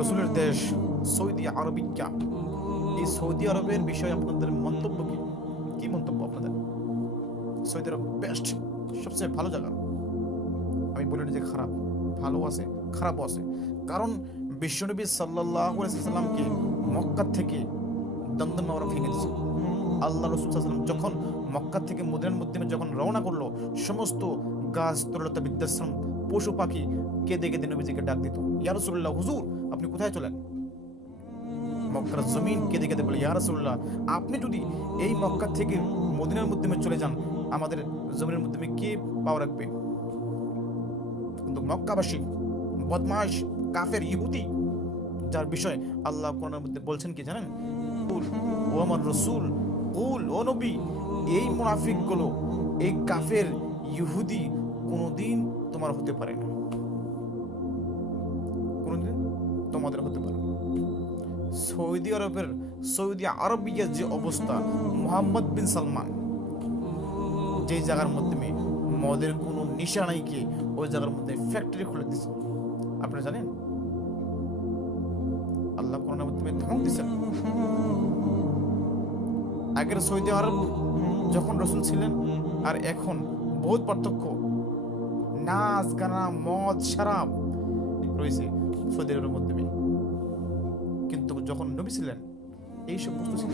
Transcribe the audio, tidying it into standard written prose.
রসুলের দেশ Saudi Arabia, এই সৌদি আরবের বিষয়ে আপনাদের মন্তব্য কি? কি মন্তব্য আপনাদের? সৌদি আরব বেস্ট, সবচেয়ে ভালো জায়গা। আমি বলিনি যে খারাপ, ভালো আছে খারাপও আছে। কারণ বিশ্বনবী সাল্লাল্লাহু আলাইহি সাল্লামকে মক্কা থেকে দমদম ওরা ভেঙে দিয়েছে। আল্লাহ রসুল সাল্লাম যখন মক্কা থেকে মদিনার মধ্যে যখন রওনা করলো, সমস্ত গাছ তরলতা বৃদ্ধাশ্রম পশু পাখি কেঁদে কেঁদে নবীজিকে ডাক দিত, ইয়া রাসূলুল্লাহ, হুজুর আপনি কোথায় চলেন? মক্কার জমিন কেঁদে কেঁদে বলে, ইয়া রাসূলুল্লাহ, আপনি যদি এই মক্কা থেকে মদিনার মধ্যে চলে যান, আমাদের জমিনের মধ্যে কে পাওয়া রাখবে? কিন্তু মক্কাবাসী বদমাশ কাফের ইহুদি, যার বিষয় আল্লাহ কোরআনের মধ্যে বলছেন কি জানেন? ও আমার রসুল, কুল, ও নবী, এই মুনাফিকগুলো, এই কাফের ইহুদি কোনোদিন তোমার হতে পারে না, কোনোদিন তোমাদের হতে পারে না। সৌদি আরবের, সৌদি আরবিয়ার যে অবস্থা, মোহাম্মদ বিন সালমান যে জায়গার মধ্যে মদের কোনো নিশা নাই, কে ওই জায়গার মধ্যে ফ্যাক্টরি খুলে দিচ্ছে, আপনি জানেন? আল্লাহ কোরআনের মধ্যে ধমক দিচ্ছেন। আগের সৌদি আরব যখন রসুল ছিলেন আর এখন বহুত পার্থক্য। নাচ গানা মদ শরাব রয়েছে সৌদি আরবের মধ্যে, কিন্তু যখন নবী ছিলেন এইসব বস্তু ছিল।